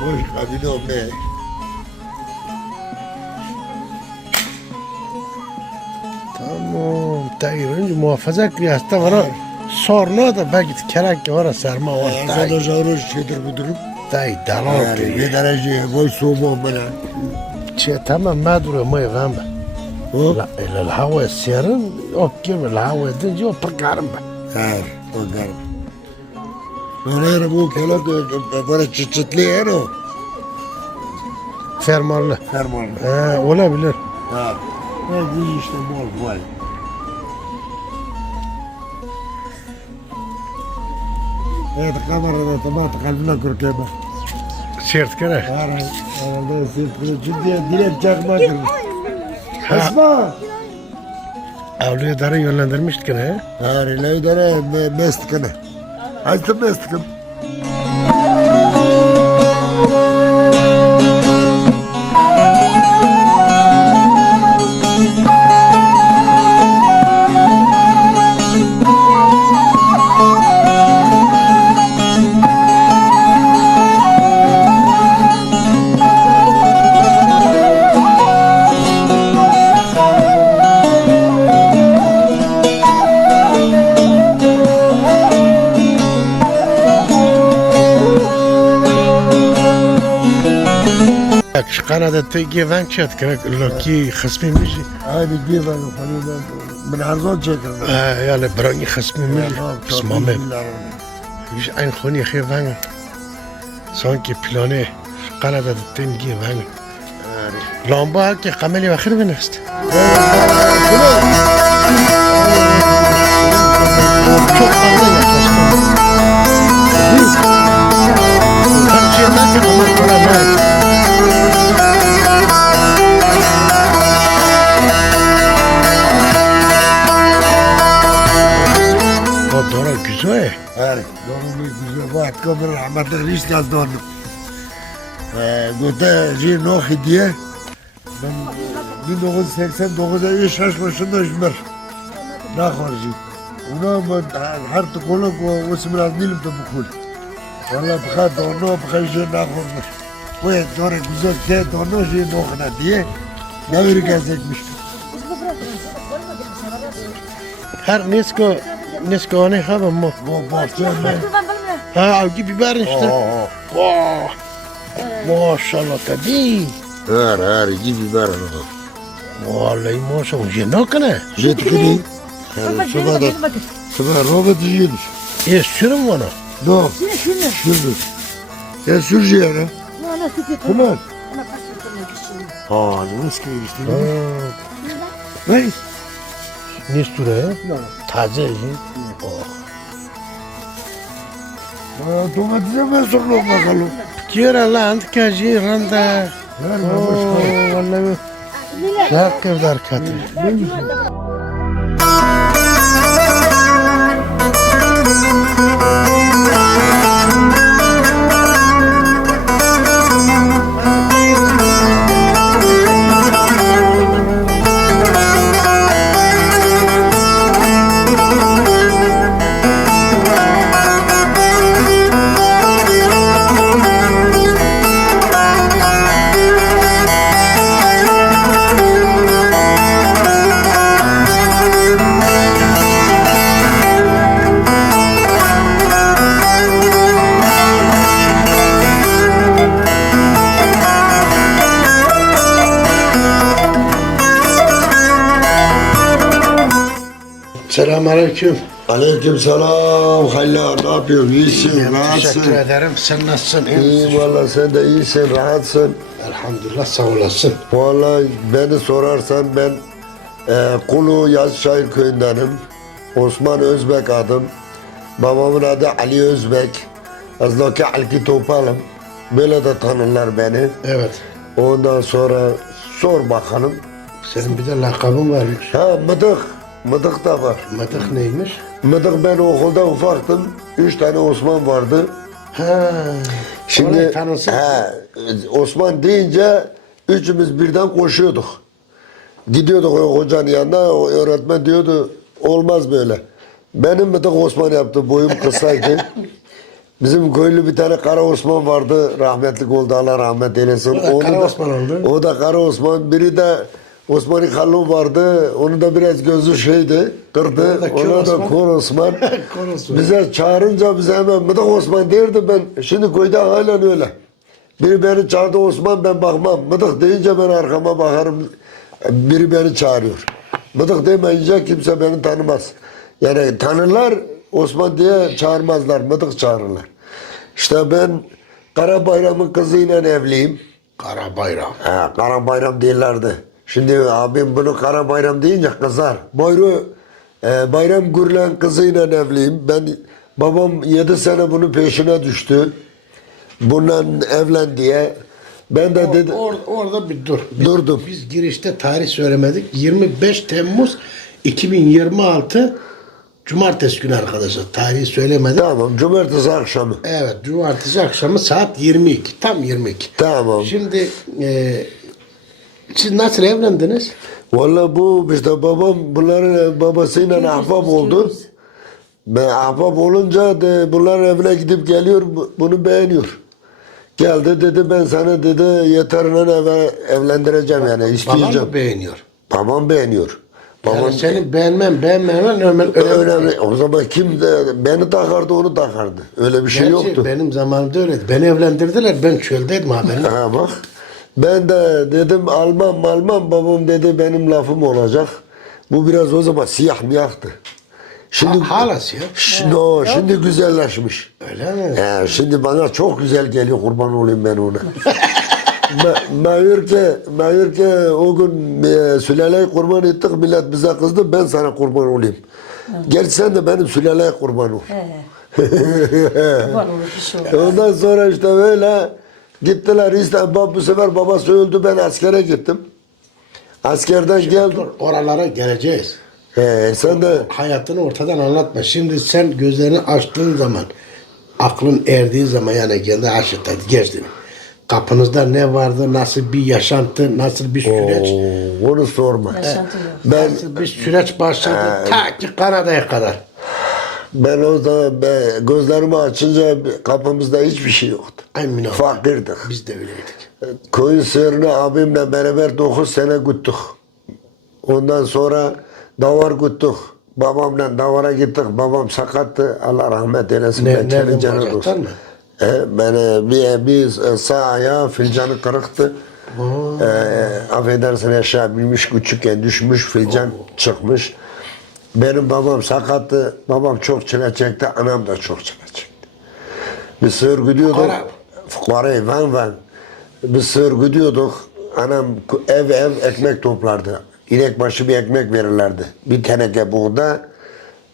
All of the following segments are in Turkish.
Boş kabine olmaya. Tamam. Tayırınca muhafaza kıyasta var. Sorna da belki kerek var sarma var. Azada zavroş şeydir bu durum. Tay dalak. Ne derece boy soğuma bana. Tamam ما ادري ما يغامب لا الهواء سيرن اوكي الهواء دنجي وبقارن Her, bakar. Böyle bu kela böyle çıtçıtlı yer o. fermarlı. Fermanlı. Olabilir. Ha. Ne güzel işte bol bol. Evet kamerada tamam kalbine kırkema. Sert kere. Arada sırtını ciddiye dilek çakma kırmış. Esma. Avluya darı yönlendirmiştik ne? Harila idare mestikine. Açtım mestikim. Şu Kanada teki ben çat kere loki kısmi müzi. Hadi gir ben ben arzon çekiyorum. Yani brangi kısmi müzi. Kısmame. Hiç aynı konu yakı ben. Sanki planı Kanada teki ben. Lamba ki kameli vakir benest. Çok fazla yaklaştım. Tanışıyorlar ki onlar para doğru güzel. Evet, doğru güzel. Bu hakkında rahmetli risk yazdı onu. Göte bir nohi diye. Ben 1989'da iş yaşmışında işmer. Ne harcı. Ona ben her tıkolu o ismi raznilim de bu kul. Valla bıkat onu bıkat şey ne harcı. Bu doğru güzel şey onu şey nohuna diye. Ne bir gezekmiş. Her nesko ne habam mı? Bu bahçe ben. Ha avgi biber işte. Vah. Maşallah tabii. Her gibi biber onu. Vallahi maşallah. Cenok ne? Jetkini. Sabah robot yiyormuş. Sürüm onu. No. Şurada. Ya sürücü yana. Tamam. Ha, nasıl işte? Ne? Ne süre? Taze. Domatese ben sorun bakalım. Kira lan kaji randa. Verme boş ver. Vallahi. Şak kırdar katı. Selamünaleyküm. Aleyküm selam. Hayla ne yapıyorsun? İyisin, rahatsın. Teşekkür ederim. Sen nasılsın? İyiyim valla sen de iyisin, rahatsın. Elhamdülillah sağ olasın. Valla beni sorarsan ben Kulu Yazşehir köyündenim. Osman Özbek adım. Babamın adı Ali Özbek. Azdaki Alki Topalım. Böyle de tanırlar beni. Evet. Ondan sonra sor bakalım. Senin bir de lakabın varmış. Ha Mıdık. Mıdık da var. Mıdık neymiş? Mıdık ben okulda ufaktım. 3 tane Osman vardı. Ha. Şimdi tanısın. Osman deyince üçümüz birden koşuyorduk. Gidiyorduk o hocanın yanına, o öğretmen diyordu olmaz böyle. Benim Mıdık Osman yaptı, boyum kısaydı. Bizim köylü bir tane Kara Osman vardı. Rahmetlik oldu. Allah rahmet eylesin. O da Kara Osman oldu. O da Kara Osman. Biri de Osman-ı Kallon vardı. Onun da biraz gözü şeydi. Kırdı. Ona da Kor Osman. Kor Osman. Bize çağırınca bize hemen Mıdık Osman derdi ben. Şimdi köyde halen öyle. Biri beni çağırdı Osman ben bakmam. Mıdık deyince ben arkama bakarım. Biri beni çağırıyor. Mıdık demeyince kimse beni tanımaz. Yani tanırlar Osman diye çağırmazlar. Mıdık çağırırlar. İşte ben Kara Bayram'ın kızıyla evliyim. Kara Bayram. Ha, Kara Bayram değillerdi. Şimdi abim bunu Kara Bayram deyince kızar. Bayram Gürlen kızıyla evliyim. Babam 7 sene bunun peşine düştü. Bundan evlen diye. Ben de dedim. Orada bir dur. Durdum. Biz girişte tarih söylemedik. 25 Temmuz 2026 Cumartesi günü arkadaşlar. Tarihi söylemedik. Tamam, cumartesi akşamı. Evet, cumartesi akşamı saat 22. Tam 22. Tamam. Şimdi siz nasıl evlendiniz? Vallahi bu işte babam bunların babasıyla ahbap oldu. Ben ahbap olunca bunların evine gidip geliyor, bunu beğeniyor. Geldi dedi ben sana dedi yeterinden evlendireceğim yani Babam isteyeceğim. mı beğeniyor? Babam beğeniyor. Babam Yani senin beğenmemen önemli. önemli. O zaman kim de beni takardı onu takardı. Öyle bir şey Gerçi yoktu. benim zamanımda öyleydi. Beni evlendirdiler. Ben çöldeydim haberim. Ha bak. Ben de dedim almam babam dedi benim lafım olacak. Bu biraz o zaman siyah miyahtı. Şimdi Halası ya. şimdi güzelleşmiş. Öyle mi? Şimdi bana çok güzel geliyor kurban olayım ben ona. Meğer ki o gün sülaleyi kurban ettik millet bize kızdı ben sana kurban olayım. Gerçi sen de benim sülaleye kurban ol. Kurban olur bir şey olmaz. Ondan sonra işte böyle gittiler İstanbul bu sefer babası öldü ben askere gittim. Askerden geldim. Dur, oralara geleceğiz. Sen de Hayatını ortadan anlatma. Şimdi sen gözlerini açtığın zaman, aklın erdiği zaman yani kendi aşıkta geçtin. Kapınızda ne vardı, nasıl bir yaşantı, nasıl bir süreç, onu sorma. Yaşantı yok. Ben nasıl bir süreç başladı ta ki Kanada'ya kadar. Ben o zaman gözlerimi açınca kapımızda hiçbir şey yoktu. Emin ol. Fakirdik. Biz de öyleydik. Koyun sığırını abimle beraber 9 sene güttük. Ondan sonra davar güttük. Babamla davara gittik. Babam sakattı. Allah rahmet eylesin. Nereden canı bacaktan olsun. mı? Ben bir sağ ayağı filcanı kırıktı. Affedersin aşağı bilmiş küçükken düşmüş filcan çıkmış. Benim babam sakattı. Babam çok çile çekti. Anam da çok çile çekti. Biz sığır gidiyorduk. Fukarayı van. Biz sığır gidiyorduk. Anam ev ekmek toplardı. İnek başı bir ekmek verirlerdi. Bir teneke buğda.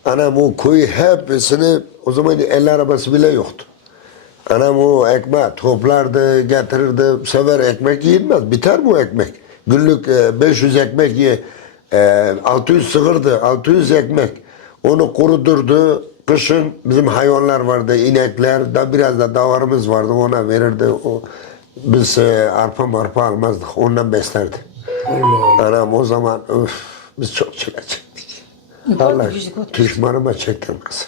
Anam o koyu hepsini o zaman el arabası bile yoktu. Anam o ekmeği toplardı, getirirdi. Sever ekmek yiyilmez. Biter mi o ekmek? Günlük 500 ekmek 600 sığırdı, 600 ekmek. Onu kuruturdu. Kışın bizim hayvanlar vardı, inekler, da biraz da davarımız vardı, ona verirdi. Biz arpa almazdık, ondan beslerdi. Anam o zaman biz çok çile çektik. Allah düşmanıma çektirmesin.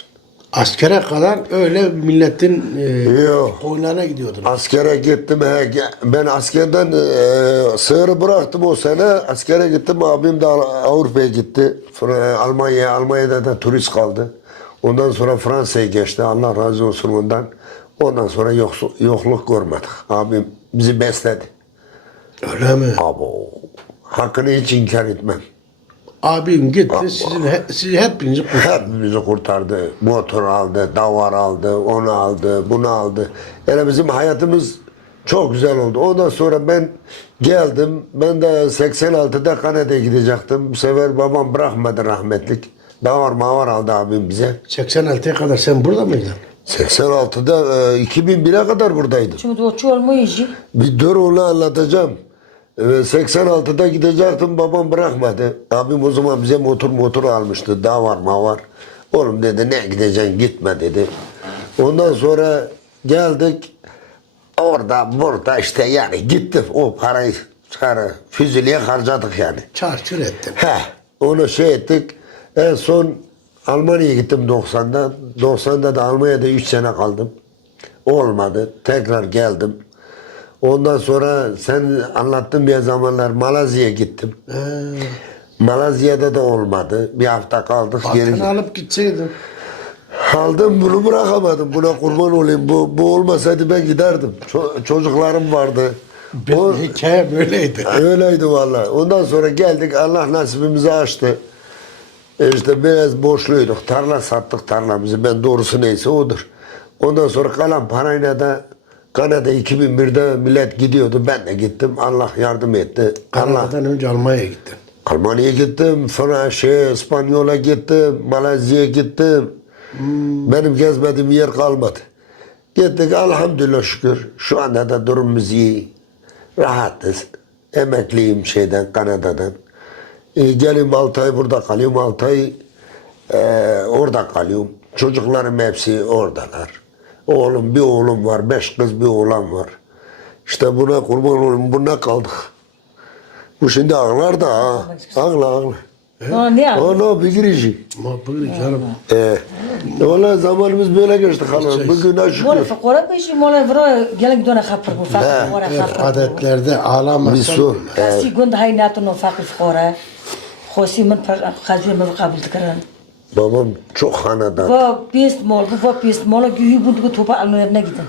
Askere kadar öyle milletin Yok. oyunlarına gidiyordun. Askere gittim. Ben askerden sığırı bıraktım o sene. Askere gittim. Abim de Avrupa'ya gitti. Almanya'da da turist kaldı. Ondan sonra Fransa'ya geçti. Allah razı olsun ondan. Ondan sonra yokluk görmedik. Abim bizi besledi. Öyle mi? Abo. Hakkını hiç inkar etmem. Abim gitti, sizi hepinizi kurtardı. Hepimizi kurtardı. Motor aldı, davar aldı, onu aldı, bunu aldı. Yani bizim hayatımız çok güzel oldu. Ondan sonra ben geldim. Ben de 86'da Kanada'ya gidecektim. Bu sefer babam bırakmadı rahmetlik. Davar aldı abim bize. 86'ya kadar sen burada mıydın? 86'da 2001'e kadar buradaydım. Çünkü o olmayıcı. Bir dur onu anlatacağım. 86'da gidecektim babam bırakmadı. Abim o zaman bize motor almıştı. Davar. Oğlum dedi ne gideceksin gitme dedi. Ondan sonra geldik. Orada burada işte yani gittik o parayı füzeliğe harcadık yani. Çarçur ettin. Onu ettik. En son Almanya'ya gittim 90'da. 90'da da Almanya'da 3 sene kaldım. olmadı. Tekrar geldim. Ondan sonra sen anlattın bir zamanlar Malezya'ya gittim. Malezya'da da olmadı. Bir hafta kaldık. Geri Batını alıp gitseydin. aldım, bunu bırakamadım. Buna kurban olayım. Bu olmasaydı ben giderdim. Çocuklarım vardı. Benim hikaye böyleydi. Öyleydi vallahi. Ondan sonra geldik. Allah nasibimizi açtı. İşte biraz borçluyduk. Tarla sattık tarlamızı. Ben doğrusu neyse odur. Ondan sonra kalan parayla da Kanada 2001'de millet gidiyordu. Ben de gittim. Allah yardım etti. Allah. Kanada'dan önce Almanya'ya gittim. Almanya'ya gittim. İspanyol'a gittim. Malezya'ya gittim. Benim gezmediğim yer kalmadı. Gittik elhamdülillah şükür. Şu anda da durumumuz iyi. Rahatız. Emekliyim Kanada'dan. Gelim 6 ay burada kalıyorum. 6 ay orada kalıyorum. Çocuklarım hepsi oradalar. Bir oğlum var. 5 kız bir oğlan var. İşte buna kurban olayım. Buna kaldık. Bu şimdi ağlar da ha. Ağla. Ne yaptın? Ona bir işi. Ama buyur canım. Valla zamanımız böyle geçti halam. Bugüne şükür. Mola fakora beşi mola vro gelin dona kapır bu fakir fakora Evet, kapır. adetlerde Bir ağlamazsan sor. Kasi gund hay natun o fakir fakora. Xosi min xazir min qabul tkran. Babam çok hanadan. Va pist mol va pist mol güyü bundu topa almaya gidin.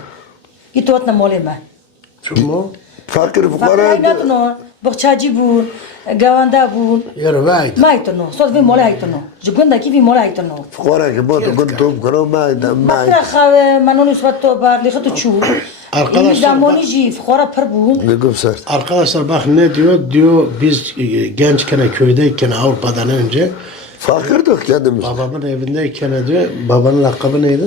Git otna molema. Çok mu? Fakir Fakir hay fukara natun o. Bıçacı bu, gavanda bu. Yer vaydı. Maytun o. Sot vi mola haytun o. Jugunda ki vi mola haytun o. fukara ki botu kuntum kuru maydan Bakra xave manonu svat to bar li khatu chu. Arkadaşlar, Zamoni ji fakora par bu. Ne güzel. Arkadaşlar bak ne diyor? Diyor biz gençken köydeyken Avrupa'dan önce Fakirdik kendimiz. babamın evindeyken diyor babanın lakabı neydi?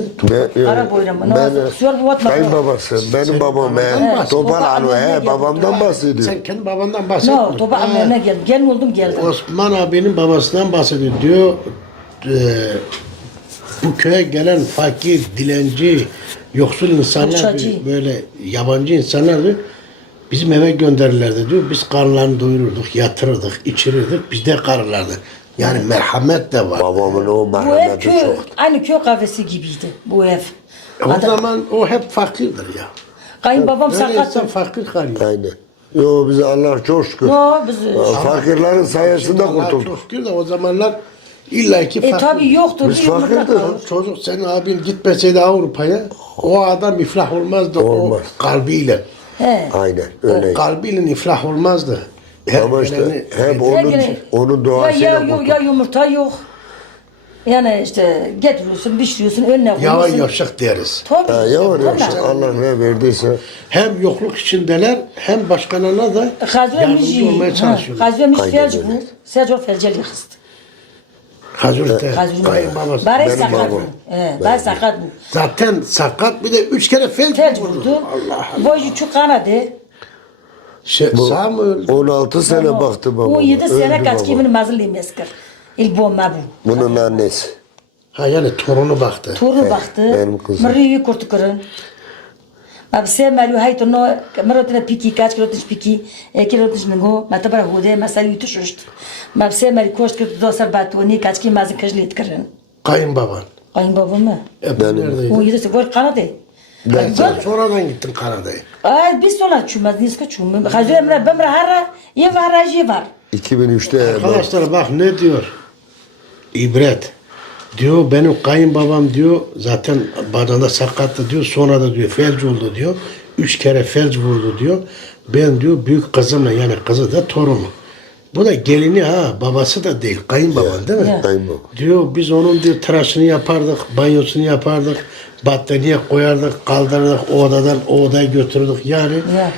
Ara boyram. Ben Suyor bu vatma. kayınbabası, benim babam bahsediyor. Topal Alo, babamdan bahsediyor. Sen kendi babandan bahsetmiyorsun. No, topa almaya geldim. Gel oldum geldim. Osman abinin babasından bahsediyor. Diyor bu köye gelen fakir, dilenci, yoksul insanlar Fırçacı. böyle yabancı insanlar diyor, bizim eve gönderirlerdi diyor. Biz karnlarını doyururduk, yatırırdık, içirirdik. Bizde karılardı. Yani merhamet de var. Babamın o Bu ev merhameti köy, çok. aynı köy kahvesi gibiydi bu ev. O zaman o hep fakirdir ya. Kayınbabam Böyle sakattı. insan fakir kalıyor. Aynen. Yo bize Allah çok şükür. No, biz... Fakirlerin sayesinde Allah kurtulduk. çok şükür de o zamanlar illaki fakir. tabi yoktu. Biz bir yumurta fakirdik. kalır. Çocuk senin abin gitmeseydi Avrupa'ya o adam iflah olmazdı Olmaz. o kalbiyle. He. Aynen O öyle. kalbiyle iflah olmazdı. Hep Ama işte elini- hep Ya onun duasıyla ya yok kurtulduk. ya yumurta yok. Yani işte getiriyorsun, pişiriyorsun, önüne yavan koyuyorsun. yavşak deriz. Tabii. Yavaş Tabii. yavaş Allah ne verdiyse. Hem yokluk içindeler hem başkalarına da yardımcı olmaya çalışıyorlar. Hazremiş Aynen felç öyle. bu. Sergio felcel yıkıstı. Hazreti kayınbabası. Bari Benim sakat babam. bu. Bari sakat bu. Zaten sakat bir de 3 kere felç Felç vurdu. vurdu. Allah. Boycu çok kanadı. Sağ mı öldü? 16 sene baktı babama. 17 sene Öldü kaç babam. kimin mazlum meskir. İl bomba bu. Bunun annesi. Ha yani torunu baktı. Torunu baktı. benim kızım. Mırıyı kurtu kırın. Mab se Mario hay to no marotna piki kaç kilotiş piki kilotiş mingo matabara hode masal yutuşuşt. Mab se Mario koşt kırtı dosar batoni kaç ki mazı kajlit kırın. Kayınbaban. Ayın babamı. Ben neredeydi? 17 sene kanadı. Sen sonradan gittin Kanada'ya. Ay biz sonra çumaz niska çumum. Hazır emre bemre hara ye var aje var. 2003'te Arkadaşlar bak ne diyor? İbret. Diyor benim kayınbabam diyor zaten badanda sakattı diyor. Sonra da diyor felç oldu diyor. 3 kere felç vurdu diyor. Ben diyor büyük kızımla yani kızı da torunu. Bu da gelini ha babası da değil kayınbaban değil mi? Ya. Kayınbaba. Diyor biz onun diyor tıraşını yapardık, banyosunu yapardık, battaniye koyardık, kaldırırdık o odadan o odaya götürürdük. Yani Ya.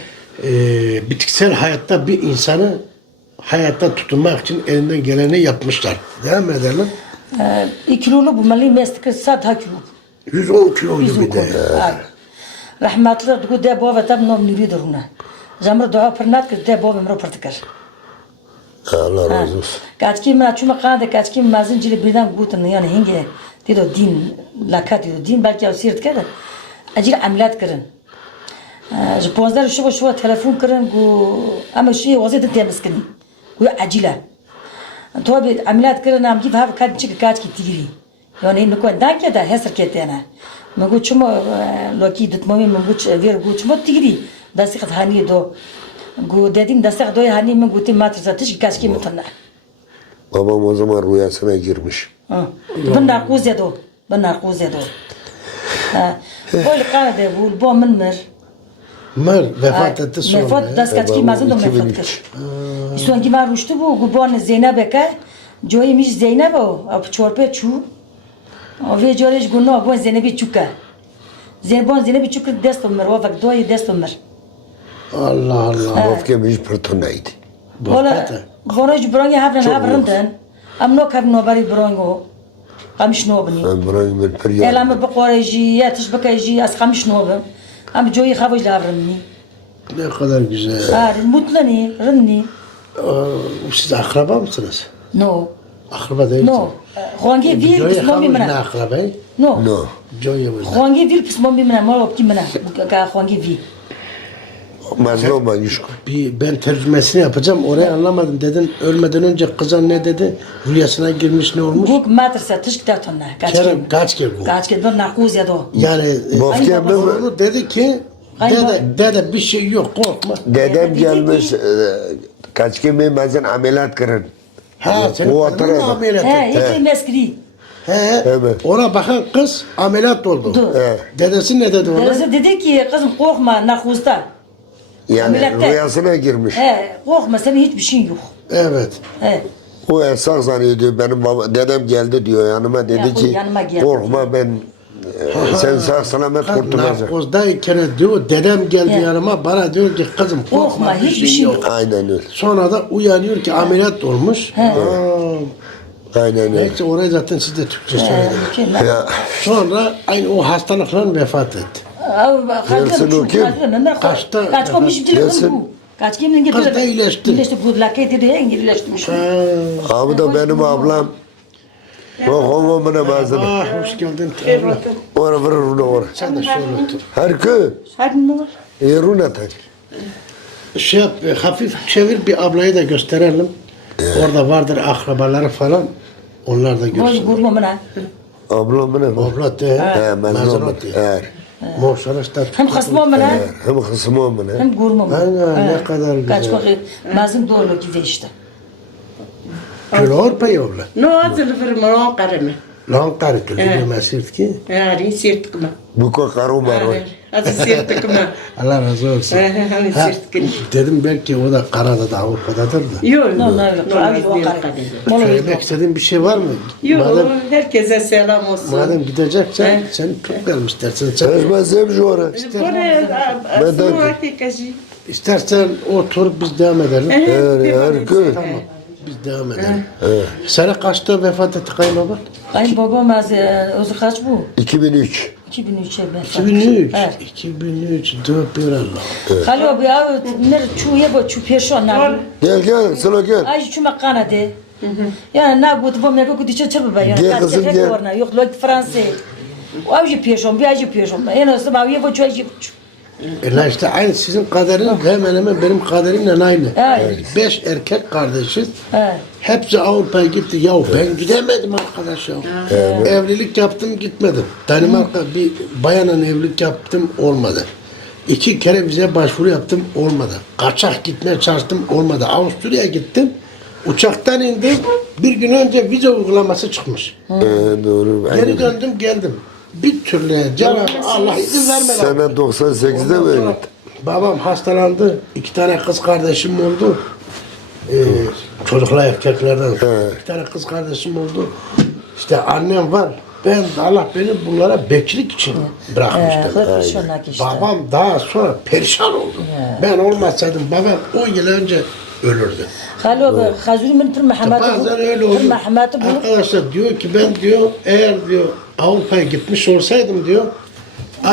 bitkisel hayatta bir insanı hayatta tutunmak için elinden geleni yapmışlar. Devam edelim. 2 kiloluk bu mali mestik sat ha kilo. 110 kiloydu Bizim bir de. Ay. Rahmatlı du de bova tam nom nuri duruna. Jamr dua pernat ki de bova mro partikar. Allah razı olsun. Kaç kim na çuma kanda kaç kim mazin cili birden gutun yani hinge dido din lakat dido din belki o sirt kada. Acil ameliyat kırın. Japonlar şu telefon kırın gu ama şey vaziyette temiz kırın. Gu acila. Tabi ameliyat kırın am gibi hava kaç çık kaç ki tigri. Yani ne koy dank ya da hesar ketene. Mego çumo loki ditmami mego ver go çumo tigri. Dasık hani do. Go dedim dasık do hani mego ti matrisa tiş kaçki mutana. Babam o zaman rüyasına girmiş. Ben narkoz yedo. Ben narkoz yedo. Böyle kanade bu min mer. Mır vefat etti sonra. Mefat das kaçki mazın do mefat kır. Son ki mar uçtu bu guban Zeynep'e ka. Joymiş Zeynep o. Ap çorpe çu. O ve joreş gunno bu Zeynep'i çuka. Zeynep'i çuka destom mer. O vak doy destom mer. Allah Allah. Bafkemiş pırtonaydı. Valla voroj bronge havran. Am no kav no bari brongo. Qamış no bni. Ben burayı bir periyat. Elam baqoraji ya tishbakaji as qamış no bni. Am joyi khavoj lavranni. Ne kadar güzel. Mutlani, rinni. Siz akraba mısınız? No. Akraba değil No. Khongi vil Joy pismomi ne mana. akrabayı? No. No. Joy bu. Khongi vil pismomi mana. Mal opti mana. Ka khongi vil. Mazluma yuşku. Ben tercümesini yapacağım. Orayı anlamadım dedin. Ölmeden önce kızan ne dedi? Rüyasına girmiş ne olmuş? Guk matrsa tish ktatonna. Kerem kaç kere bu? Kaç ke ben narkoz ya do. Yani Bafkem ben onu dedi ki dede bir şey yok korkma. dedem gelmiş kaç kemi mazen ameliyat kırın. Ha senin O kadının mı hatırladım. ameliyat He, etti? iki meskri. He. Evet. Ona bakan kız ameliyat oldu. He. Dedesi ne dedi ona? Derse dedi ki kızım korkma narkozda. Yani Ameliyatta. rüyasına girmiş. He, korkma senin hiçbir şeyin yok. Evet. He. O esas zannediyor benim dedem geldi diyor yanıma dedi Ya, ki yanıma geldi. korkma ben sen sağ selamet kurtulacaksın. Narkozdayken diyor dedem geldi He. yanıma bana diyor ki kızım korkma hiçbir şey yok. Aynen öyle. Sonra da uyanıyor ki ameliyat olmuş. Aynen öyle. Neyse orayı zaten siz de Türkçe söylediniz. Mükemmel. Ya, Sonra aynı o hastalıkla vefat etti. Gelsin o kim? Kaçta? Kaç komuş bir Gelsin. bu. Kaç kimin gibi. Kız da iyileşti. İyileşti bu laketi de iyileştirmiş. abi de benim ablam. O hovamına bazını. Ah hoş geldin. Abla. Ora vurur onu ora. Sen de şöyle otur. Herkü. Hadi ne var? Eruna tak. Şey yap, hafif çevir bir ablayı da gösterelim. Orada vardır akrabaları falan. Onlar da Boy görsün. gurma bana. Ablam ne? Abla de. He, mazlum. Mazeret de. He. Moşarış da. Hem kısmı bana. Hem kısmı bana. Hem gurma bana. Aynen, ne kadar güzel. Kaç bakı mazın doğru gibi işte. Kilo orpa yavla. No, zilfir malon qarame. Lan karıklı bir mesir ki. Yani sirtkma. Bu ko karu maro. Az sirtkma. Allah razı olsun. Hani Ha, sirtkin. dedim belki o da Kanada'da Avrupa'dadır da. Yok, No, no, yok. Abi o kadar. Mola Söylemek istediğin bir şey var mı? Yok, Madem, herkese selam olsun. madem gideceksen He. sen Türk gelmiş dersin. Sen Ezmezem şu ara. Böyle Ben de- asıl vakti kaçı. istersen otur biz devam edelim. Herkü. Tamam. Biz devam edelim. Sene kaçta vefat etti kayınbaban? Kayınbabam az özü kaç bu? 2003. 2003'e ben. 2003. Evet. 2003. Dört bir Allah. Halo abi abi ner çuye bu çu perşon na. Gel gel sana gel. Ay şu makana de. Yani na bu bu meko ku diçe çabı ba yani. Gel kızım, Kaç gel. var na yok lok Fransa. O abi perşon bir ay perşon. En az ba ye bu çu ay. La işte aynı sizin kaderiniz hemen hemen benim kaderimle aynı. Evet. 5 erkek kardeşiz. He. Hepsi Avrupa'ya gitti. Ya ben gidemedim arkadaş ya. Evlilik yaptım gitmedim. Danimarka bir bayanla evlilik yaptım olmadı. 2 kere vize başvuru yaptım olmadı. Kaçak gitmeye çalıştım olmadı. Avusturya'ya gittim. Uçaktan indim. Bir gün önce vize uygulaması çıkmış. Doğru. Geri Aynen. döndüm geldim. Bir türlü Cenab-ı Allah izin vermedi. Sene 98'de mi öyle? Babam hastalandı. 2 tane kız kardeşim oldu. Çocuklar erkeklerden. 2 tane kız kardeşim oldu. İşte annem var. Allah beni bunlara bekçilik için bırakmıştı. Perşon na işte. Babam daha sonra perişan oldu. Ben olmasaydım babam 10 yıl önce ölürdü. Halo abi hazır mı tır Muhammed? Bazen öyle oluyor. Muhammed bu. Arkadaşlar diyor ki ben diyor eğer diyor Avrupa'ya gitmiş olsaydım diyor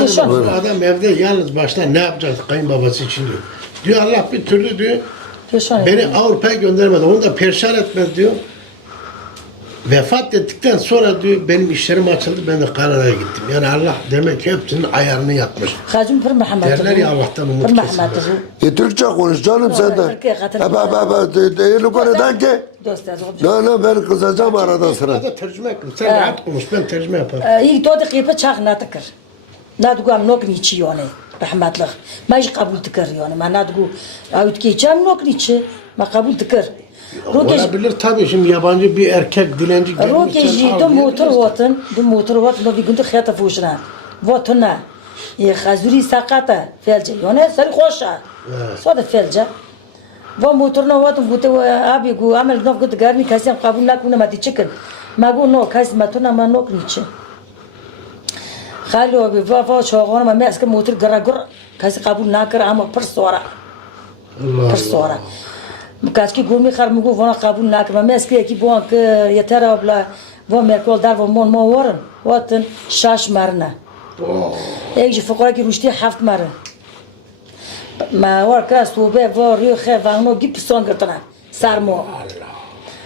Yaşam. adam evde yalnız başına ne yapacak kayınbabası için diyor. Diyor Allah bir türlü diyor Perşon. beni Avrupa'ya göndermedi. Onu da perişan etmez diyor. Vefat ettikten sonra diyor benim işlerim açıldı. Ben de Kanada'ya gittim. Yani Allah demek ki hepsinin ayarını yapmış. Hazır pır Muhammed. Derler ya Allah'tan umut Pır kesilmez. Muhammed. Türkçe konuş canım sen de. Türkiye katılım. Yukarıdan ki. Dost az. Ne ben kızacağım arada sıra. Hadi tercüme ettim. Sen rahat konuş ben tercüme yaparım. İlk doğdu kıyıpa çakına tıkır. ندگو هم نکنی چی یانه رحمت لخ ماش قبول تکر یانه من ندگو اوت کی چم نکنی چی ما قبول تکر روکش Olabilir tabii, şimdi yabancı bir erkek dilenci روکش sen al دو diye موتور biz- واتن دو موتور واتن دو بیگند خیات فوشنا واتن نه یه خزوری ساقطه فلجه یانه سری خوشه ساده فلجه و موتور نه واتن گوته و آبی گو عمل نف گوته گرمی کسی هم قبول نکنه مدی چکن مگو نو کسی متون ما نکنی چی خالی آبی و چاقان ما میاسک موتور گرگر کسی قبول نکره اما پر سواره Allah پر سواره کاچکی گومی خر میگو وانا قبول نکره ما میاسک یکی بوان که یه تر آبلا و مرکول در و من ما وارن واتن شاش مرنه ایک فقرا کی روشتی هفت مرن ما وار کاس تو به و ریو خه وانو گی پسون گرتنا سرمو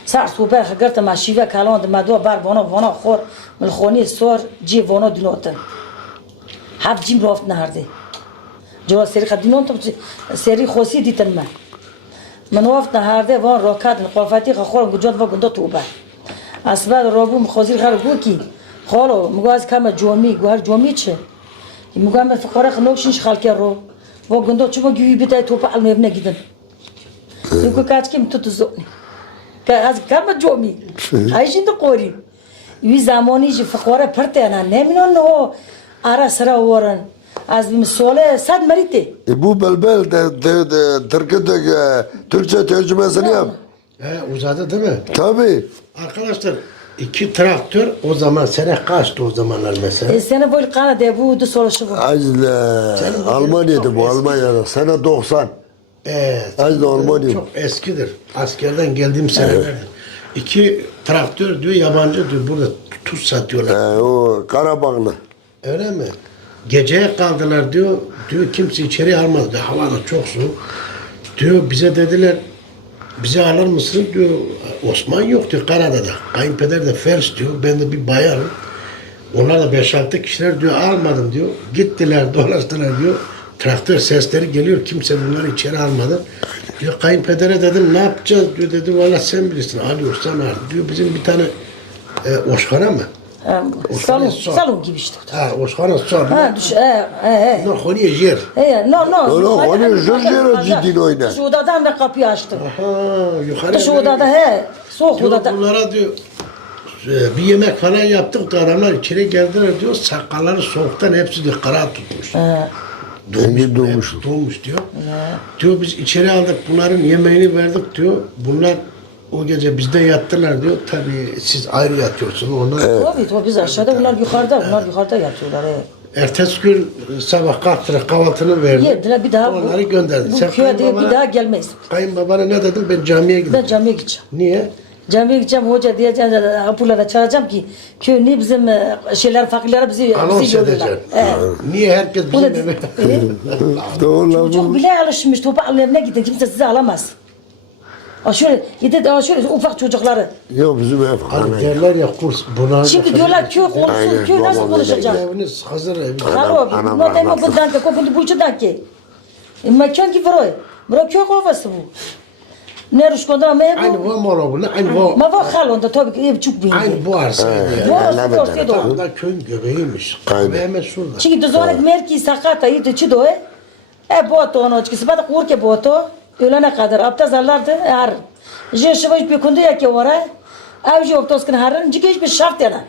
سر سوبر خگرت ما شیوه کلان د مدو بر وانا خور ملخونی سور جی وانا دنوتن هفت جیم رافت نهرده جوا سری خدینون تو سری خوسی دیتن من وافت نهرده وان راکت قافتی خورم گجات و گنده توبه اسباد رابو مخازیر خر گو کی خالو مگاز کم جومی گوهر جومی چه مگام فقره خنوکشش خالک رو و گنده چوب گیوی بیتای توپه علمه نگیدن یکو کاچ کیم تو زونی که از کم جومی هایشین تو قوری وی زمانی جی فقره پرته نه نمیدون نه آرا سرا ورن از مسئله صد مریته Bu belbel Türkçe tercümesini yap. Uzadı değil mi? Tabii. Arkadaşlar, 2 traktör o zaman sene kaçtı o zamanlar mesela? sene böyle kana de bu du soruşu bu Almanya'da bu Almanya'da. Sene 90. Evet. Az da Almanya. Çok eskidir. Askerden geldiğim senelerdir. 2 traktör diyor, yabancı diyor, burada tuz satıyorlar. O Karabağlı. Öyle mi? Geceye kaldılar diyor. Diyor kimse içeri almadı. Diyor, hava da çok soğuk. Diyor bize dediler, bizi alır mısın diyor. Osman yok diyor Karadağ'da. Kayınpeder de Fers diyor. Ben de bir bayarım. Onlar da 5-6 kişiler diyor, almadım diyor. Gittiler dolaştılar diyor. Traktör sesleri geliyor. Kimse bunları içeri almadı. Diyor kayınpedere dedim ne yapacağız diyor. Dedi valla sen bilirsin. Alıyorsan al. Diyor bizim bir tane oşkana mı? salon gibi işte Ha oşkana sor. ha düş No honiye yer. no Onu jörjero ciddi oyna. şu odadan da kapıyı açtım Ha yukarıya. şu odada he soğuk Diyor, odada bunlara diyor bir yemek falan yaptık da adamlar içeri geldiler diyor. Sakalları soğuktan hepsi diyor kara tutmuş. Zengin doğmuş. Doğmuş diyor. Diyor biz içeri aldık bunların yemeğini verdik diyor. Bunlar o gece bizde yattılar diyor. Tabii siz ayrı yatıyorsunuz. Onlar tabii biz aşağıda bunlar yukarıda yatıyorlar ertesi gün sabah kalktılar kahvaltını verdi. Yediler bir daha Onları gönderdi. bu Sen köye diye bir kayınbabana- daha gelmeyiz Kayınbabana ne dedin? Ben camiye ben gideceğim. camiye gideceğim Niye? camiye gideceğim hoca diyeceğim Apurlara çağıracağım ki köy ne bizim şeyler fakirlere bizi Anons yolluyorlar. edeceğim. Evet. Niye herkes Bu da- bizim eve? Doğru Çocuk lan. bile alışmış topağın evine gidin kimse sizi alamaz. Şöyle ufak çocukları. Yok bizim ev. Hani derler ya kurs buna. Şimdi diyorlar köy konuşsun, Aynen, köy nasıl babam konuşacak? Eviniz hazır ev. Halo, bu da ima bundan ki, kopundu bu çudan ki. Mekan ki vroy, bro köy kovası bu. Ne ruşkonda mı Aynı bu? bu moro bu. Aynı bu. Ma var halonda tabii ki ev çok büyük. Aynı bu arsaydı. Bu yani. arası dostu Tam do. da köyün göbeğiymiş. Aynen. Ve hemen şurada. Çünkü dozorak merki sakata yedi çido boto ono çünkü sabah kurke boto ölene kadar aptazarlardı her. Je şıvış bir kundu ya ki ora. Avcı optoskin harın çünkü hiçbir şart yana.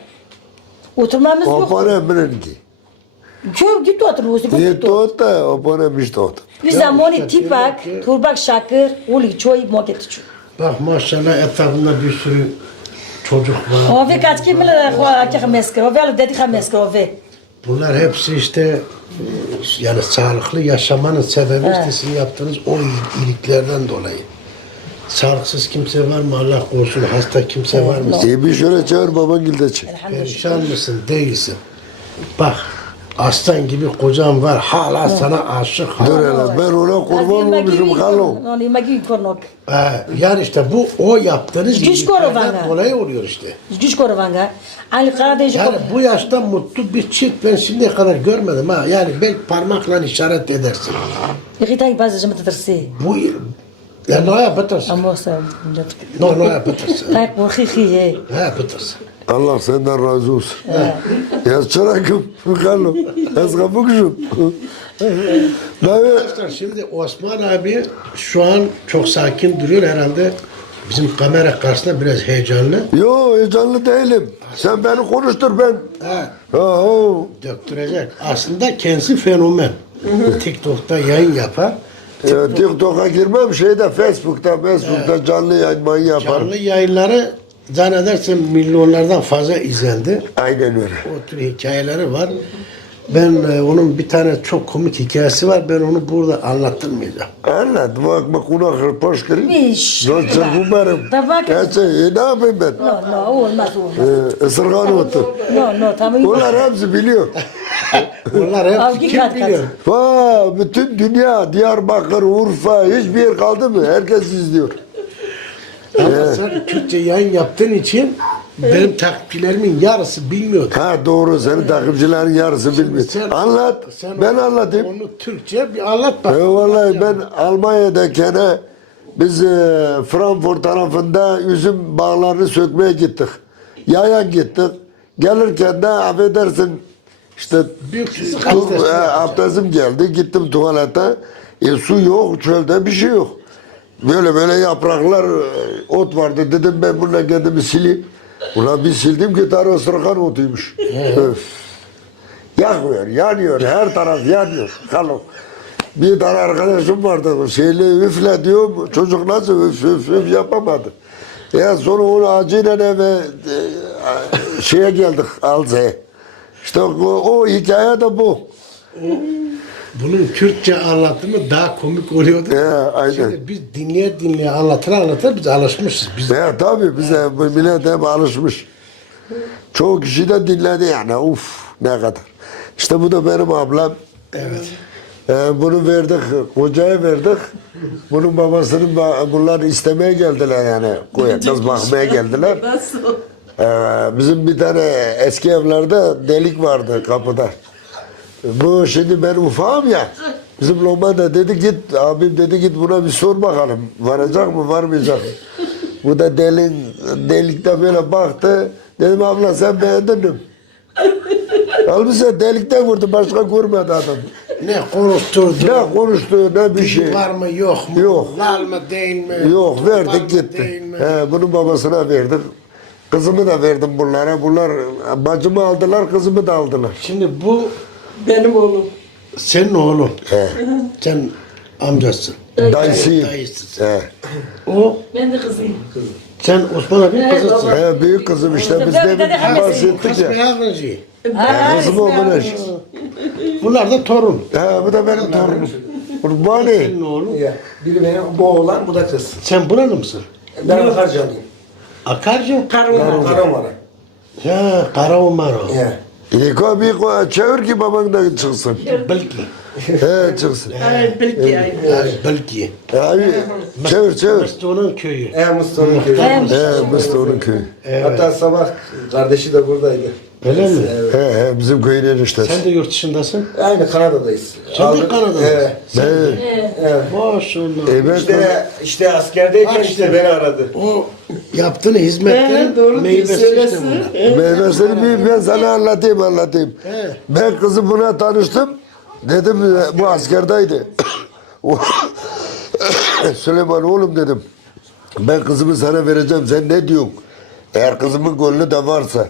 Oturmamız O yok. bana bilirdi. Köy gitti oturuyoruz. Diye doğdu o bana bir doğdu. Bir zamanı tipak, turbak şakır, uli çoy moket çu. Bak maşallah etrafında bir sürü çocuk var. Ove kaç kim bilir ki hamesker, ove alı dedi hamesker ove. Bunlar hepsi işte yani sağlıklı yaşamanın sebebi işte sizin yaptığınız o iyiliklerden dolayı. Sağlıksız kimse var mı Allah korusun, hasta kimse var mı? Bir şöyle çağır baban gilde çek. Perişan mısın? Değilsin. Bak aslan gibi kocan var hala sana aşık. Dur hele ben ona kurban olmuşum halom. Onu magi kornok. Yani işte bu o yaptığınız Güç iyiliklerden koruvanı. dolayı oluyor işte. Güç koruvanга. Ali Karadeniz Yani bu yaşta mutlu bir çift ben şimdiye kadar görmedim ha. Yani belki parmakla işaret edersin. Irritay bazı zaman tırsı. Bu ya ne yapırsın? Ama sen Ne yapırsın? Ay korkhi he. Ne yapırsın? Allah senden razı olsun. Ya çırakım, bakalım. Ezgabıkşım. Arkadaşlar şimdi Osman abi şu an çok sakin duruyor herhalde. Bizim kamera karşısında biraz heyecanlı. Yo, heyecanlı değilim. Sen beni konuştur ben. Ha, Ha, döktürecek. Aslında kendisi fenomen. TikTok'ta yayın yapar. TikTok'a girmem Facebook'ta canlı yayın yaparım. Canlı yayınları zannedersem milyonlardan fazla izlendi. Aynen öyle. O tür hikayeleri var. Ben onun bir tane çok komik hikayesi var. Ben onu burada anlattırmayacağım. Anlat, bak kuna hırpoş kırayım. Viş. Yoksa kumarım. Tabak. Ne yapayım ben? No, olmaz. Isırgan otu. No, tamam. Onlar hepsi biliyor. Bunlar hep Algı kim kat biliyor? Bütün dünya, Diyarbakır, Urfa, hiçbir yer kaldı mı? Herkes izliyor. Ama sen Kürtçe yayın yaptığın için benim takipçilerimin yarısı bilmiyordu. Ha doğru, senin takipçilerin yarısı bilmiyor. Anlat, ben anlatayım. Onu Türkçe bir anlat bak. Vallahi ben Almanya'dayken biz Frankfurt tarafında üzüm bağlarını sökmeye gittik. Yayan gittik. Gelirken de affedersin işte Büyük abdest. abdestim geldi. Gittim tuvalete. Su yok, çölde bir şey yok. Böyle yapraklar, ot vardı. Dedim ben bununla kendimi sileyim. Ulan bir sildim ki tarı ısırgan otuymuş. Öf. Yakmıyor, yanıyor. Her taraf yanıyor. Halo. Bir tane arkadaşım vardı. Üfle diyorum. Çocuk nasıl üf yapamadı. Ya sonra onu acilen eve şeye geldik Alza'ya. İşte o hikaye de bu. Bunun Kürtçe anlatımı daha komik oluyordu. Aynen. Şimdi biz dinleye anlatır biz alışmışız. Biz Tabii bize millet hep alışmış. Çoğu kişi de dinledi yani. Uf ne kadar. İşte bu da benim ablam. evet. Bunu verdik, kocaya verdik. Bunun babasının bunlar istemeye geldiler yani. Kız bakmaya geldiler. Nasıl? Bizim bir tane eski evlerde delik vardı kapıda. Bu şimdi ben ufağım ya. Bizim Loman da dedi git, abim dedi git buna bir sor bakalım. Varacak mı, varmayacak mı? Bu da delikte böyle baktı. Dedim abla sen beğendin mi? Halbuki delikte vurdu, başka görmedi adam. Ne konuşturdu? Ne konuştu, ne bir şey. Var mı yok mu? Yok. Lal mı değil mi? Yok, Var verdik mı, gitti. değil mi? Bunun babasına verdik. Kızımı da verdim bunlara. Bunlar bacımı aldılar, kızımı da aldılar. Şimdi bu Benim oğlum. senin oğlun. He. Sen amcasın. Dayısıyım. Dayısısın. He. O Ben de kızıyım. sen Osman abi kızısın. Büyük kızım işte biz Dede de hem bahsettik ya. Hasbihal Kızım olmuş. Bunlar da torun. Bu da benim torunum. Kurbani. Senin oğlun. Ya, biri benim, bu oğlan, bu da kız. Sen buralı mısın? Ben Akarcalıyım. Akarcı? Karamara. Ya Karaumaro. Ya. Yıka bir çevir ki baban da çıksın. Belki. Çıksın. Ay belki ay. Belki. Abi çevir. Mıstı'nın köyü. Mustafa'nın köyü. Mıstı'nın köyü. Hatta sabah kardeşi de buradaydı. Öyle mi? Bizim köyün eniştesi. Sen de yurt dışındasın. Aynı Kanada'dayız. Sen de Kanada'dasın. Evet. Maşallah. İşte askerdeyken işte beni aradı. O yaptığın hizmetlerin Doğru meyvesi işte söylesin. bunlar. Meyvesini ben sana anlatayım. Ben kızım buna tanıştım. Dedim bu askerdeydi. Süleyman oğlum dedim. Ben kızımı sana vereceğim. Sen ne diyorsun? Eğer kızımın gönlü de varsa.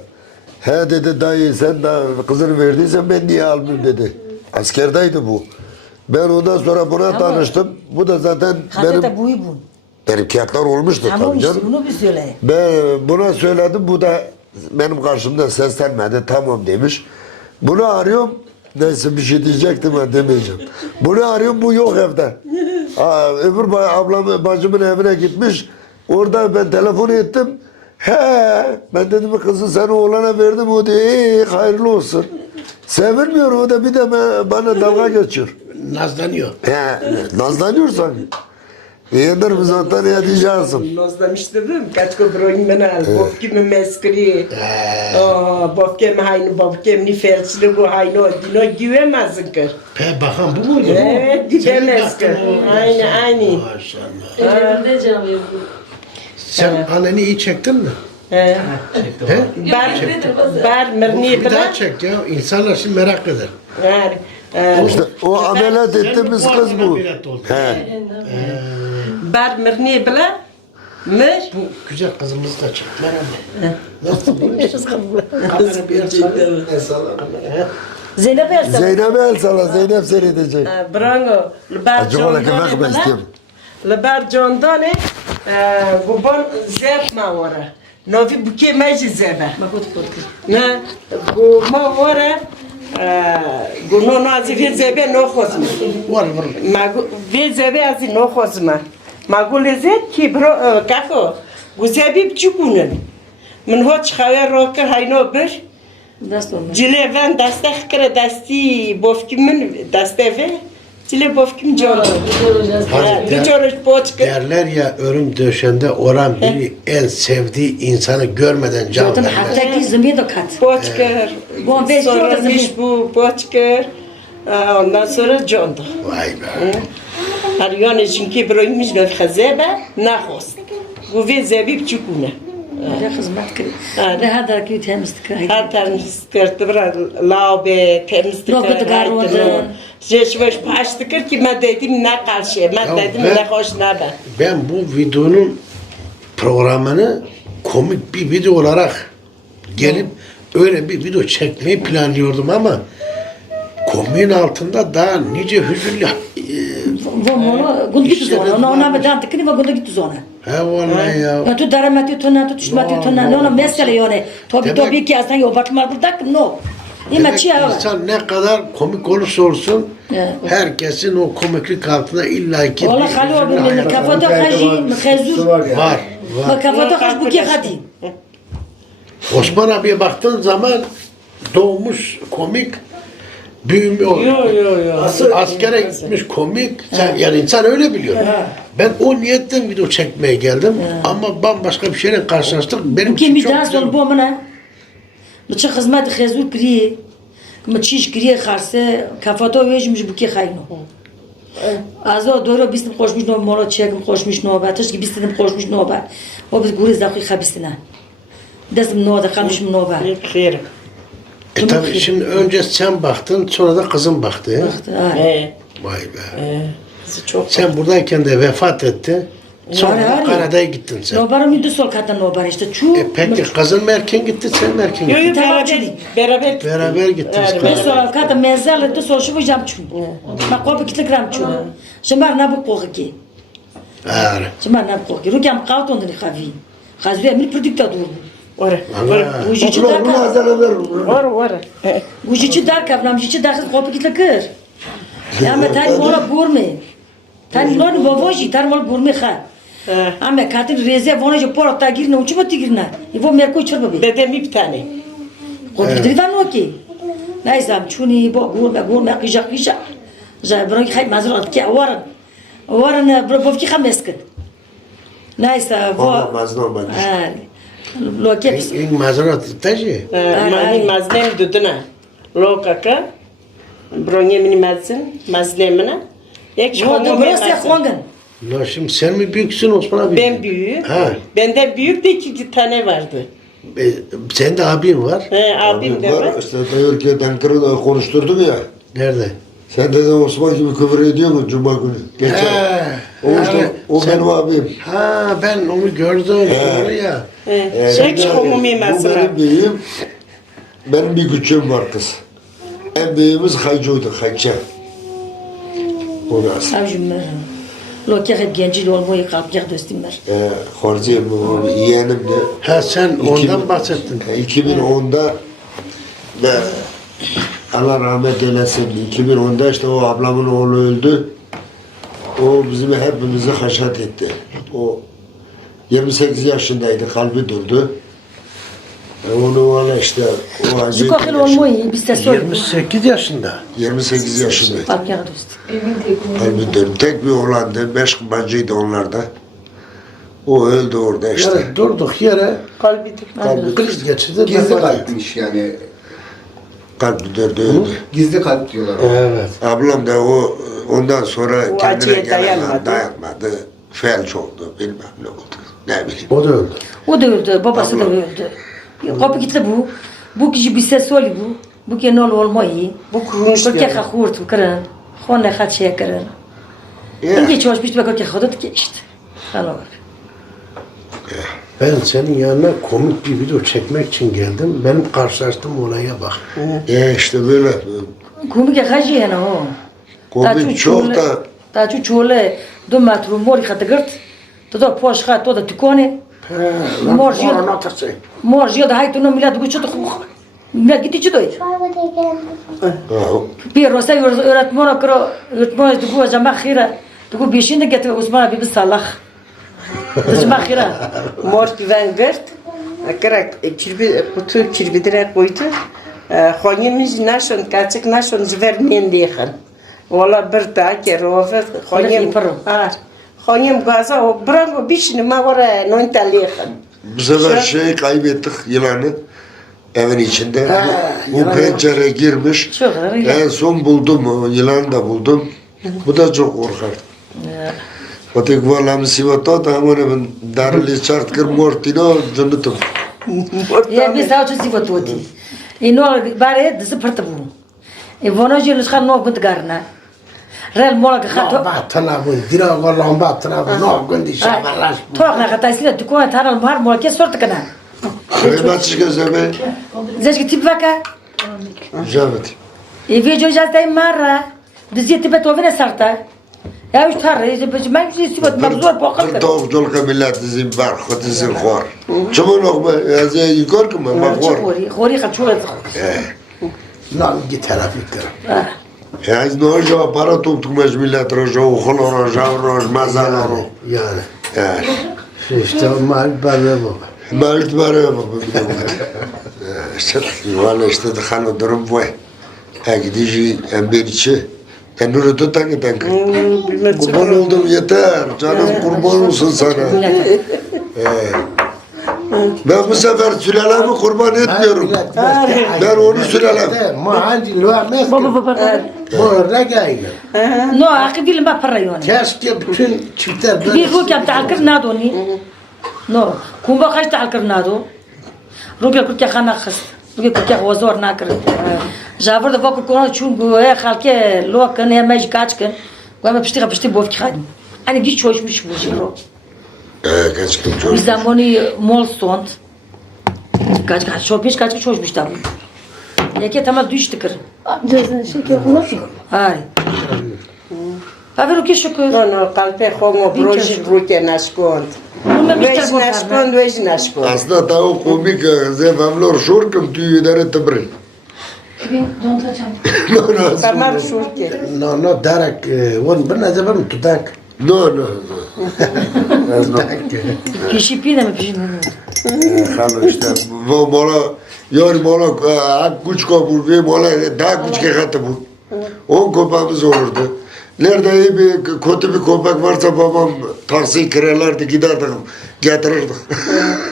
He dedi dayı sen de kızını verdiysen ben niye almayayım dedi. Askerdeydi bu. Ben ondan sonra buna tanıştım. Bu da zaten Hatta buyu bu. benim kağıtlar olmuştu Tamam tabii işte canım. bunu bir söyle. Ben buna söyledim, bu da benim karşımda seslenmedi, tamam demiş. Bunu arıyorum, neyse bir şey diyecektim ben demeyeceğim. Bunu arıyorum, bu yok evde. Öbür bacımın evine gitmiş, orada ben telefon ettim. Ben dedim kızı sen oğlana verdim, o diyor hayırlı olsun. Sevinmiyor, o da bir de bana dalga geçiyor. Nazlanıyor. Nazlanıyorsan. Yenir biz ondan ne diyeceksin? Nazlamıştırım. Kaçko broyim bana al. Bofkimi meskri. Bofkim haynu, bofkim ni fersli bu haynu. Dino güvemezsin kır. Pe bakan bu muydu? Evet, güvemez kır. Aynı. Maşallah. Ellerinde canım. Sen anneni iyi çektin mi? He. He? Bar mırni Bir bile. daha çek ya. İnsanlar şimdi merak eder. Yani, İşte o ameliyat ettiğimiz kız bu. Ameliyat oldu. He. bar mırni bile. Mır. Bu güzel kızımızı da çek. Merak Nasıl bulmuşuz kamerayı bir açalım. Zeynep versen. Zeynep'e el sala, Zeynep seyredecek. Brango. Bar Acaba ne kadar John ben istiyorum. Lebar John Donne. Gubon zep ma vara. Novi buke maji zebe. Ne? Gu ma vara. Gu no nazi ve zebe no khosma. Var. Magu ve zebe azi no khosma. Magu lezet ki bro kafo. Gu zebi bçukunen. Min hoç xaver roker hayno bir. Dest olmuş. Cile ben dasta kere dasti bofkimin dasteve. Cile bofkim John. Bir çoruş poçke. Derler ya ölüm döşende oran biri en sevdiği insanı görmeden can Zaten vermez. haftaki zımbiye de kat. Poçker. Bu beş Sonra yolda miş bu Poçker. Ondan sonra John'du. Vay be. Her yani çünkü bırakmış da xazebe naxos. Bu ve zebip çukuna. Ne hizmet kırı. Ha. Ne hadar ki temizlik kırı. Her temizlik bırak laube temizlik. Robotu garvada. Jeşveş paştıkır ki ben dedim ne karşı. Ben dedim ben- ne hoş ne ben. Ben bu videonun programını komik bir video olarak gelip öyle bir video çekmeyi planlıyordum ama komiğin altında daha nice hüzünlü Vamo, gund gitti zona. Ona bir dantı kini ve gund gitti zona. he vallahi ya. Ya tu daramati tona tu tuşmati tona. No mesele yani. Tobi ki asan yo batmar buldak no. İma Demek çiğ hava. insan ne kadar komik olursa olsun Evet. herkesin o komiklik altında illaki Valla hali o benim kafada kaji mkhezur. var. Ma kafada kaji bu ki hadi. Osman abiye baktığın zaman doğmuş komik, büyümüyor. Yo. Askere gitmiş komik. Yani insan öyle biliyor. Ben o niyetten video çekmeye geldim ama bambaşka bir şeyle karşılaştık. Benim Bu ki için mi çok daha güzel. sonra bu amına. Mçı hizmet khezur kri. Mçiş kri kharse kafada vejmiş bu ki khayno. Azo doğru bistim xoşmuş no mola çekim xoşmuş no batış ki bistim xoşmuş no ba. O biz guriz dahi khabistina. Desim no da khamışım no ba. Xeyr. Tabii şimdi önce sen baktın sonra da kızın baktı ya. Vay be. Çok. Sen buradayken de vefat etti. Sonra da Yani. Kanada'ya gittin sen. No bara müdü sol katan no bara işte çu. Peki kızın mı erken gitti sen mi erken Yo gittin? beraber. Beraber gittiniz Ne Kanada'ya. sol katan mezarlı da sol şu jam çu. Ma qobi kitlik ram çu. Şamar na bu qoqi. Evet. Şamar na bu qoqi. Rukam qawton ni khavi. Khazve mi produkta dur. Ora. Allah. Ujici Bunu da azale ver. Ora. Ujici dar kavram jici da qobi kitlik kır. Ya me tani mola gurme. Tani lon bovoji tar mol gurme kha. Ama katin reze vona jo porta girne uçma tigirna. İvo merko çorba be. Dedem bir tane. Qobi kitlik da no ki. Neyse çuni bo gurme qija. Zabron khay mazrat ki waran brovki khameskin. Neyse Valla mazlum ben. Loke İlk mazurat taşı. Mani mazlem duduna. Lokaka. Bronye mini mazlemine. Ek Oldu burası yaklangan. Ya şimdi sen mi büyüksün Osman abi? Ben büyüğüm. Ha. Benden büyük de 2 tane vardı. Senin de abin var. Abim de var. İşte diyor ki Denkar'ı da konuşturdum ya. Nerede? Sen de Osman gibi küfür ediyor mu Cuma günü? Geçen. O işte, o sen- benim abim. Ha ben onu gördüm. Doğru ya. Ek komumi Bu mazlem. benim büyüğüm. Benim bir küçüğüm var kız. En büyüğümüz Hayco'ydu, Hayca. O nasıl? Avjumlar. Loke hep genci olmayı kalkacak dostumlar. Harcıyım, yeğenim de. Ha sen ondan bahsettin. 2010'da ve Allah rahmet eylesin. 2010'da işte o ablamın oğlu öldü. O bizim hepimizi haşat etti. O 28 yaşındaydı, kalbi durdu. Onu valla işte o acı Zukakil olmayı biz de sorun. 28 yaşında. 28 yaşındaydı. Kalkacak dost. Kalbi durdu. Tek bir oğlandı. 5 bacıydı onlarda. O öldü orada işte. Yani durduk yere Kalbi kriz geçirdi. Gizli Ben- kalpmiş yani. Kalbi durdu öldü. Gizli kalp diyorlar. ona. Evet. Ablam da ondan sonra O kendine acıya dayanmadı. dayanmadı. Felç oldu bilmem ne oldu. Ne bileyim. O da öldü. O da öldü, babası da öldü. Kapı gitti bu. Bu kişi bir ses oli bu. Bu ki nol olmayı. Bu kurmuş Bu ki yani. khurt kırın. Xone xat şey kırın. İnce çalışmış bak ki xudat ki işte. Halos. Ben senin yanına komik bir video çekmek için geldim. Benim karşılaştığım olaya bak. İşte böyle. Komik xajı yani o. Komik çok da. Taçu çole 2 metru mori xatgırt. Todo poş xat todo tükone. Mor jiyo da haytu no milad bu çutu. Milad gitti çutu. Bir rosa öğretmen okro öğretmen bu cama khira. Tu beşinde getir Osman abi sallah. Cama khira. Mor güven gırt. Kırak kutu çirbidire koydu. Xonyemiz naşon kaçık naşon zvermen diyen. Valla bir daha ki rover xonyem. Xonyem gaza o brango bişini ma vara nontaliyen. Bu sefer şey kaybettik yılanı. Evin içinde. Bu pencere girmiş. Çok ağır En son buldum o yılanı da buldum. Bu da çok korkar. Otek valla mısibata da hemen ben darli çart kır mortino cennetim. Ya bir savcı zivat odi. E no bare de zıpırtı bu. E vono jelus khan no gund garna. Real mola ka khato. Lamba tanabun, dira lamba tanabun, no gundi şabarlaş. Toq na khata isla dukon taral mar mola ke sort kana. Kıymetçi gözleme. Zaj tip vaka. Javet. E video jazday mara. Dizi tipe tovine sarta. Ya üç tar, ben sivat mabzor poqal. Tavuk jolka millet dizim var, xotizin xor. Çamun okma, az yukar ki ma xor. Xori khaçola. Lan git trafikte. Az no jo para tutmuş millet rojo, xolo rojo, mazal ro. Yani. İşte mal böyle bu. Malt var ya baba. İşte valla işte de xalo durum bu. Gidici emberçi. Kendini tutan tank. Kurban oldum yeter. Canım kurban olsun sana. Ben bu sefer sülalemi kurban etmiyorum. Ben onu sülalem. Mahancı lüames. Baba. Bu regayla. No, akbil ma para yoni. Keşke bütün çiftler böyle. Bir ruh kam ta'alkir nadoni. No, kumba khaş ta'alkir nado. Ruh kul kya khana khas. Ruh kul kya wazor na kar. Javur da bakul kona chun go ya khalke lo kan ya maj kaçkın. Gama pişti bof khadim. Hani giç çoşmuş bu jiro. Kaç kim çok. Bir zamani mol sont. Kaç çopiş kaç çoşmuş tam. Yeke tamam düştü kır. Hay. Paveru ki şükür. No, kalpe xomo broji bruke naskond. Bununla bir Vej tel korkarlar. naskond, vej naskond. Aslında tavuk komik. Zevamlor şorkum tüyleri tıbrı. Tamam şurke. No, darak. On bir ne zaman tutak. No. Kişi pide mi pişin? Xalo işte. Bu mola yor mola kuç kabul ve mola daha kuç kağıtı bu. 10 kopağımız olurdu. Nerede iyi bir kötü bir köpek varsa babam taksi kirarlardı giderdik getirirdik.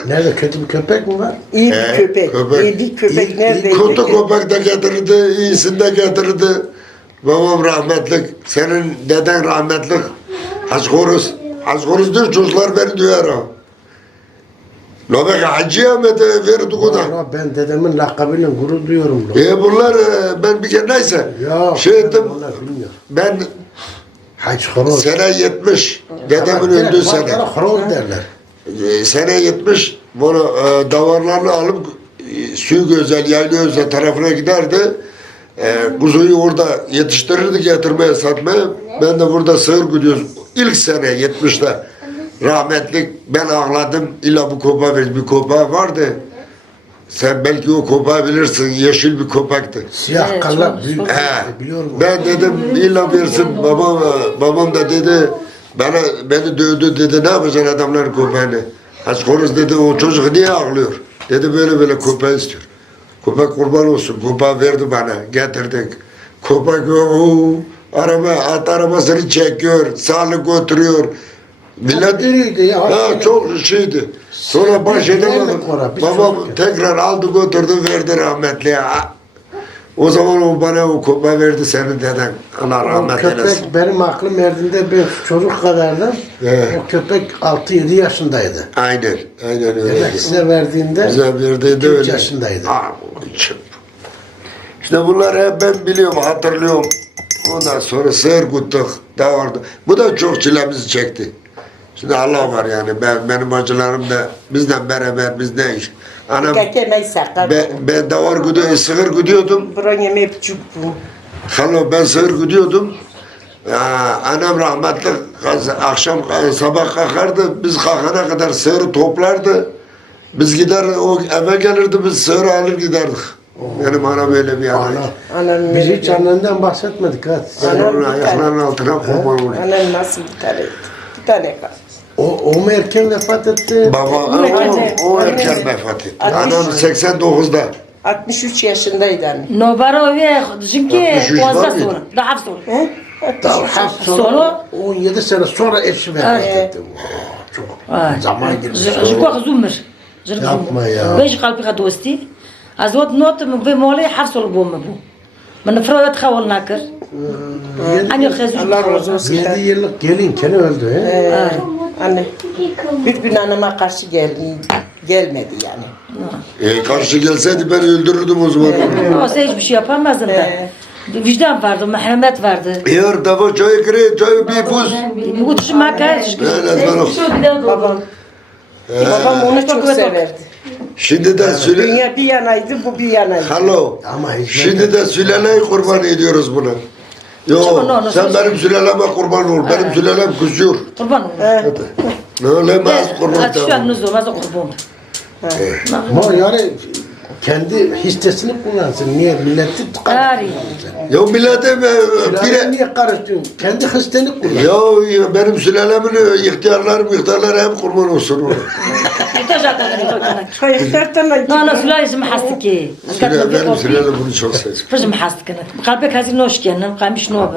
Nerede kötü bir köpek mi var? İyi bir köpek. İyi bir köpek neredeydi? Kötü köpek de getirirdi, iyisini de getirirdi. Babam rahmetlik, senin deden rahmetlik. Haşkoruz diyor çocuklar beni duyar ha. Nobek Hacı'ya mı verdik o da? Ben dedemin lakabıyla gurur duyuyorum. Bunlar ben bir kere neyse. Ya. Şey ettim, Onlar bilmiyor. ben Haç horoz. sene 70, dedemin öldüğü sene. Horoz derler. Sene 70, bunu davarlarını alıp suyu güzel, yaylı özel tarafına giderdi. Kuzuyu orada yetiştirirdi getirmeye satmaya. Ben de burada sığır gidiyoruz. İlk sene 70'te rahmetlik ben ağladım. İlla bu kopağı ver. Bir kopağı vardı. Sen belki o kopağı bilirsin. Yeşil bir köpekti. Siyah Evet, kalla çok- büyük. He. Biliyorum. Ben dedim illa versin. Babam da dedi beni dövdü dedi. Ne yapacaksın adamların köpeğini? Haşkoruz dedi o çocuk niye ağlıyor? Dedi böyle köpeği istiyor. Köpek kurban olsun. Köpeği verdi bana. Getirdik. Köpek at arabasını çekiyor. Sağlık götürüyor. Millet Diriydi ya. çok şeydi. Sonra baş edemedim. Biz Babam çocukken. tekrar aldı götürdü verdi rahmetliye. O zaman o bana o köpeği verdi senin deden. Allah O rahmet eylesin. köpek benim aklım erdiğinde ben çocuk kadardım. Evet. O köpek 6-7 yaşındaydı. Aynen. Aynen öyle. Demek size verdiğinde Bize verdiğinde 3 öyle. yaşındaydı. İşte bunlar hep ben biliyorum, hatırlıyorum. Ondan sonra sığır kuttuk, davardı. Bu da çok çilemizi çekti. Şimdi Allah var yani, benim acılarım da bizden beraber, biz ne iş. Anam, Kekemey sakar. ben davar güdüyor, sığır güdüyordum. Buran yemeği küçük bu. Halo, ben sığır güdüyordum. Anam rahmetli akşam sabah kalkardı, biz kalkana kadar sığırı toplardı. Biz gider, o eve gelirdi, biz sığırı alır giderdik. Benim anam öyle bir anaydı. Anam Biz hiç annenden bahsetmedik ha. Ben onun ayaklarının altına kurban olayım. Anam nasıl bir taneydi? Bir tane kaldı. O mu erken vefat etti? Baba, o erken vefat etti. Anam 89'da. 63 yaşındaydı anne. Nobara ve çünkü 63 fazla var mıydı? sonra. Daha sonra. Daha sonra 17 sene sonra eşi vefat etti. Çok zaman girmiş. Jikwa zumir. Yapma ya. Beş kalbi kadosti. Azot not ve mole hafsol bom bu. Ben fırlat xaval nakır. Hani xezu. Allah razı olsun. 7 yıllık gelin kene öldü. He? Anne. Bir gün anama karşı gelmedi yani. Karşı gelseydi ben öldürürdüm o zaman. O sen hiçbir şey yapamazdın da. Vicdan vardı, merhamet vardı. Eğer dava çayı kire, çayı bir buz. Bu tuşuma kaç. Babam. Babam onu çok severdi. Şimdi de süle... Dünya bir yanaydı, bu bir yanaydı. Halo. Ama hizmet Şimdi de sülaleyi kurban ediyoruz buna. Yo, sen benim sülaleme kurban ol. Benim sülalem kusuyor. Kurban olur. Ne öyle az kurban Şu tamam. an nuzulmaz o kurban. ama yani kendi hissesini kullansın. Niye milleti Ari. Ya millete Sülale niye karıştırıyorsun? Kendi hisseni kullan. ya benim sülalemin ihtiyarlarım hep kurban olsun ona. Kayıklardan Ana sülalesi mahastık ki. Benim sülalem bunu çok seviyor. Fırız mahastık kanat. Kalbe kazi noş genin, kaymış noğum.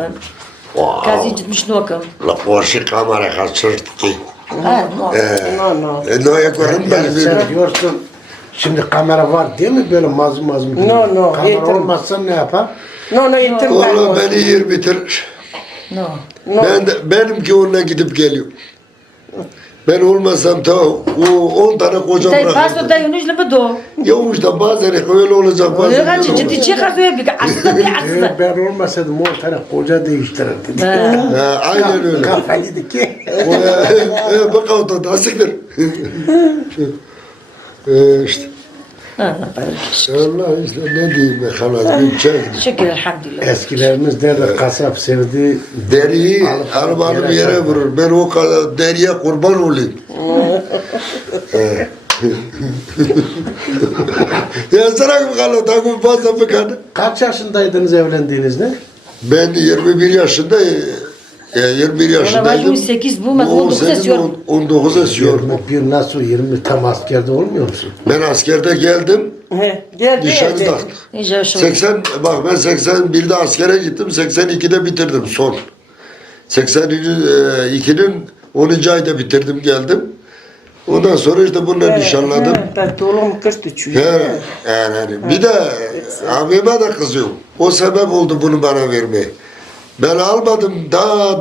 Kazi gitmiş noğum. La poşi kamera kaçırdı ki. Ha, noğum. Ne yaparım ben Yani sen diyorsun şimdi kamera var değil mi böyle mazlum mazlum? No, Kamera yetim. olmazsa ne yapar? No, yetim ben Valla olsun. beni yer bitirir. No. Benimki onunla gidip geliyor. Ben olmasam ta o 10 tane koca Tay paso bırakırdı. tay unuş ne bedo. Ya işte bazen öyle olacak bazen Öyle kaçı öyle ciddi olacak. çıkar diyor bir aslında bir aslında. Ben olmasaydım 10 tane koca değiştirirdim. Aynen öyle. Kafalıydı ki. Bak orada asiktir. İşte. Allah işte ne diyeyim be halas bir çay. Şükür elhamdülillah. Eskilerimiz derdi kasap sevdi. Deriyi arabanı bir yere vurur. Ben o kadar deriye kurban olayım. Ya sana mı kalır? Takım fazla mı kalır? Kaç yaşındaydınız evlendiğinizde? Ben 21 yaşında 21 yaşındaydım. 28 bu, ben 19 esiyorum. 19 esiyorum. 21 nasıl 20 tam askerde olmuyor musun? Ben askerde geldim. Geldi Nişan evde. taktık. İyice şu. 80 ben 81'de askere gittim. 82'de bitirdim son. 82'nin 10. ayda bitirdim geldim. Ondan sonra işte bununla nişanladım. Ben dolum 43. Yani bir de abime de kızıyorum. O sebep oldu bunu bana vermeye. Ben almadım.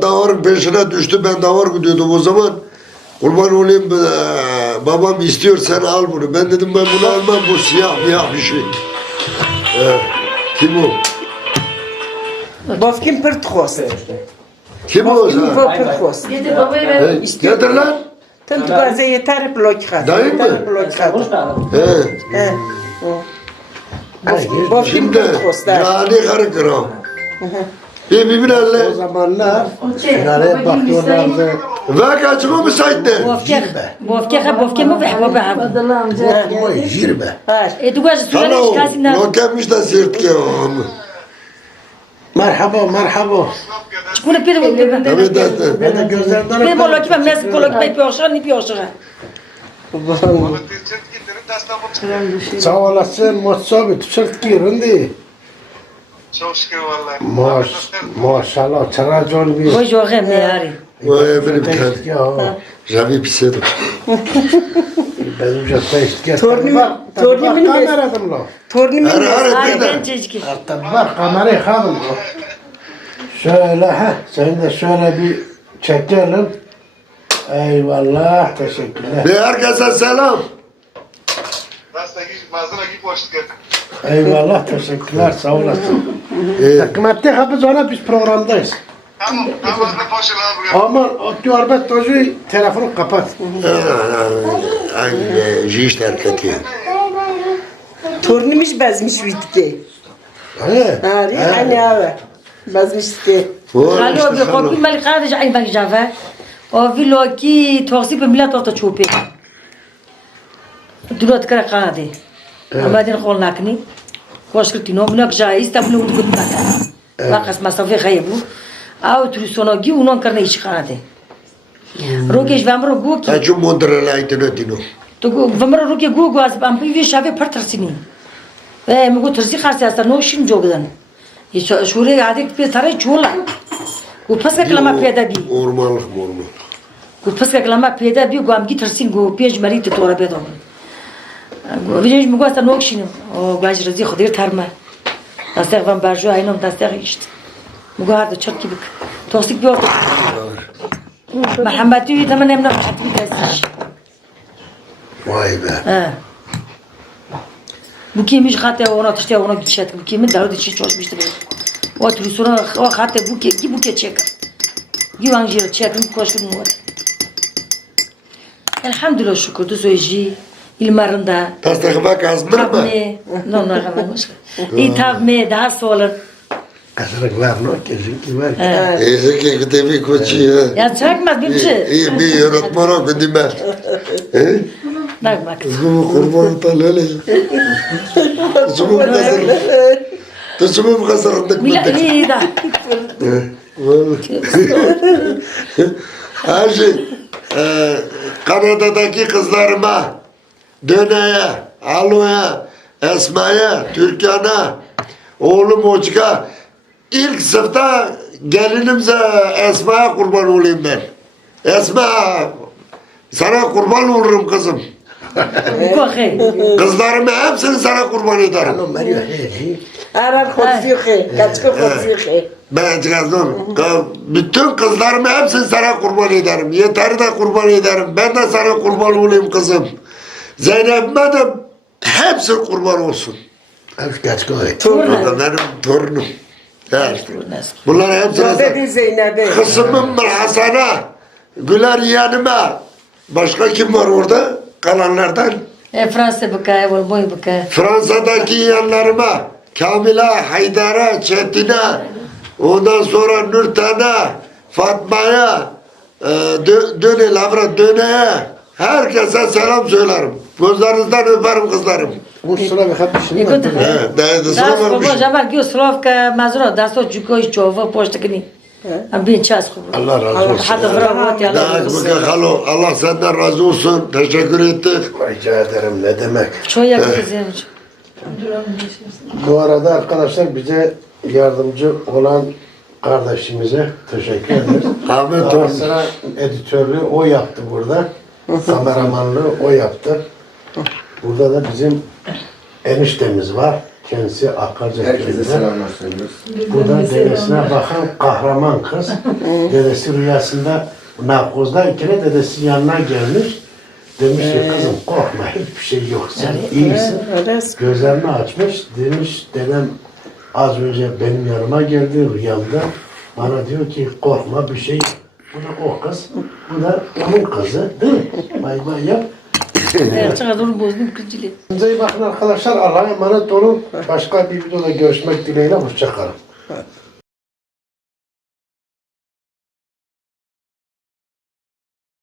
Davarın peşine düştü. Ben davar gidiyordum o zaman. Kurban olayım babam istiyor sen al bunu. Ben dedim ben bunu almam bu siyah bir şey. Kim o? Bafkin pırtkost. Kim o? Bafkin Ha? pırtkost. Getir babayı ver. Hey, Getir lan. Tanto baze yeter blokhat. Dayı mı? He. Bafkin Şimdi pırtkost. yani karı kıram. Birbirine O zamanlar finale bakıyorlardı. ve kaçımı müsaitte. Bofke mu ve baba ha. Ama jirbe. E duga sülalesi Hello, kasina. lokemiş de sirtke onu. Merhaba merhaba. Bunu pide bu pide. Evet evet. Ben de gözlerinden Pide bu lokima mes kolok pe piyoşa ni piyoşa. sağ olasın Mustafa tişört giyiyordu. Çok şükür vallahi. Maşallah çaracol bir. O joğe me yari. Vay benim kan. Ya Javi pisedim. Benim jötte işte. Torunumun kameradım lo. Torunumun Ay ben çocuk. Var kamerayı kaldım lo. Şöyle seni de şöyle bir çekelim. Eyvallah teşekkürler. Ve herkese selam. Nasıl mazına git başlık. Eyvallah teşekkürler sağ olasın. Kıymetli hafız ona biz programdayız. Tamam ne başla abi. Ama o arbet tozu telefonu kapat. Ay, jiş terketi. Torunumun bezmiş vitki. He. Hani abi. Bezmiş ki. Hallo bi khobi mal kharij ay bak java. O vilo ki toxi be millat orta chope. Durat kara qadi. Ama din khol nakni. Koş kirti no mnak jay İstanbul'u udgut baka. Bakas masafe khayebu. Au trusonogi unon karne iş qadi. Rokesh vamro go ki. Acı mondralaydı ne dino. To vamro roke go az am pivi shave partarsini. Ve mugo tersi kharsi asta no shin jogdan. Ye şure adik pe saray çola. Bu paska klama peda bi. Ormanlık. Bu paska klama peda bi gam gitarsin go pej mari te tora peda. Go vijej mugo asta no shin. O gaj razi khadir tarma. Dastar van barjo aynom dastar işte. Mugo arda çat gibi. Toksik bir orta. Muhammed'i tamam emna hatmi kasiş. Vay be. Ha. Bu kimmiş hatta ona işte ona gidecek. Bu kimin dalı dışı çalışmıştı böyle. O tür sonra o hatta bu ke çek. Güvenci çekin koşkun var. Elhamdülillah şükür de söyleyeceği ilmarında. Tasdaki bak azmır mı? No hemen. İtavme daha sonra. Kasırıklar no kesinlikle var. Ezeki gidevi koçi ya. Ya çakmaz bir şey. İyi bir yönetmen o gidime. Bak. Zumu kurban talele. Zumu kasır. Zumu kasırındık Mila iyi da. Her şey Kanada'daki kızlarıma, Döne'ye, Alo'ya, Esma'ya, Türkan'a, oğlum Hoçka, ilk sınıfta gelinimse Esma'ya kurban olayım ben. Esma, sana kurban olurum kızım. Bu bakay. Kızlarımı hepsini sana kurban ederim. Arar korkuyor. Kaçkı korkuyor. Ben çıkardım. Bütün kızlarımı hepsini sana kurban ederim. Yeter'i de kurban ederim. Ben de sana kurban olayım kızım. Zeynep'ime de hepsi kurban olsun. Hep geç koy. Benim torunum. Evet. Bunlar hepsine Dedi Zeynep'e. kızımın Hasan'a, Güler yeğenime. Başka kim var orada kalanlardan? Fransa bakay, Volboy bakay. Fransa'daki yeğenlerime. Kamil'e, Haydar'a, Çetin'e, ondan sonra Nurten'e, Fatma'ya, Döne'ye, herkese selam söylerim. Gözlerinizden öperim kızlarım. Bu sıra bir hep işini Écoute, Değerli das sana varmış. khobo jabar gyo Slovka mazro das o jukoy chova poştakini. Am bin ças khobo. Allah razı olsun. Hadi bravo ya Allah. Allah senden razı olsun. Teşekkür ettik. Rica ederim ne demek. Çoya kızım. Bu arada arkadaşlar bize yardımcı olan kardeşimize teşekkür ederiz. Ahmet Daha Torun. sonra editörlüğü o yaptı burada. Kameramanlığı o yaptı. Burada da bizim eniştemiz var. Kendisi Akarca Herkese köyünden. selamlar söylüyoruz. Burada dedesine bakan kahraman kız. Dedesi rüyasında narkozdayken dedesi yanına gelmiş. Demiş ki kızım korkma hiçbir şey yok sen iyisin. Gözlerini açmış demiş dedem az önce benim yanıma geldi rüyamda. Bana diyor ki korkma bir şey yok. Bu da o kız. Bu da onun kızı değil mi? Bay bay yap. Evet, çıkardım bozdum kızcili. Size iyi bakın arkadaşlar. Allah'a emanet olun. Başka bir videoda görüşmek dileğiyle. Hoşça kalın.